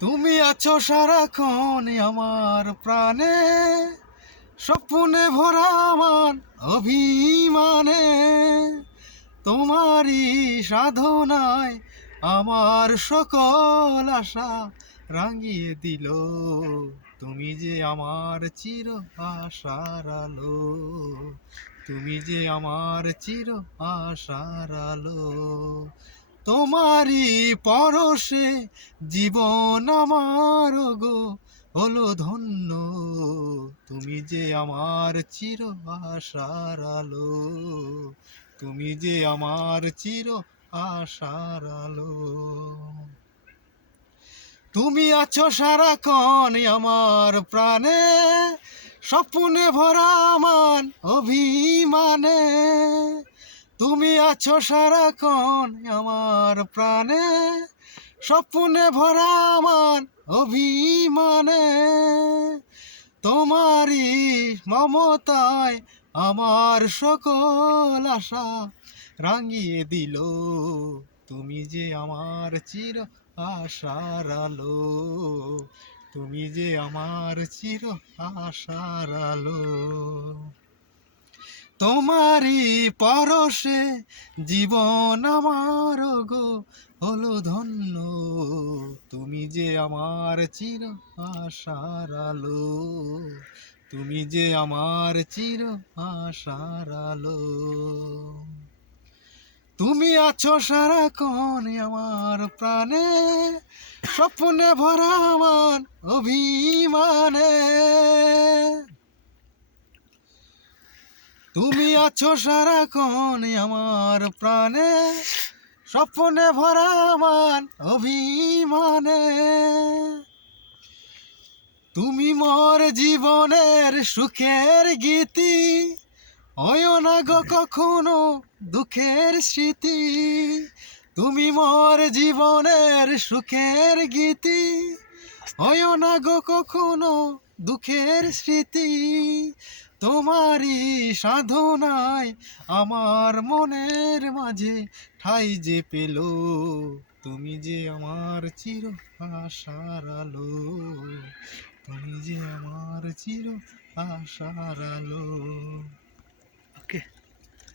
তুমি আছো সারাক্ষণ আমার প্রাণে, স্বপ্নে ভরা আমার অভিমানে। তোমারই সাধনায় আমার সকল আশা রাঙিয়ে দিল। তুমি যে আমার চির আশার আলো, তুমি যে আমার চির আশার আলো। তোমারই পরশে জীবন আমার গো হলো ধন্য। তুমি যে আমার চির আশার আলো, তুমি যে আমার চির আশার আলো। তুমি আছো সারাক্ষণ আমার প্রাণে, স্বপ্নে ভরা আমার অভিমানে। তুমি আছো সারাক্ষণ আমার প্রাণে, স্বপ্নে ভরা আমার অভিমানে। তোমারই মমতায় আমার সকল আশা রাঙিয়ে দিল। তুমি যে আমার চির আশার আলো, তুমি যে আমার চির আশার আলো। তোমারই পরশে জীবন আমার গো হলো ধন্য। তুমি যে আমার চির আশার আলো, তুমি যে আমার চির আশার আলো। তুমি আছো সারাক্ষণ আমার প্রাণে, স্বপ্নে ভরা আমার অভিমানে। তুমি আছো সারাক্ষণ আমার প্রাণে, স্বপ্নে ভরা আমার অভিমানে। তুমি মোর জীবনের সুখের গীতি, হয় না গো কখনো দুঃখের স্মৃতি। তুমি মোর জীবনের সুখের গীতি, হয় না গো কখনো দুঃখের স্মৃতি। তোমারই সাধনায় আমার মনের মাঝে ঠাই যে পেল। তুমি যে আমার চির আশার আলো, তুমি যে আমার চির আশার আলো।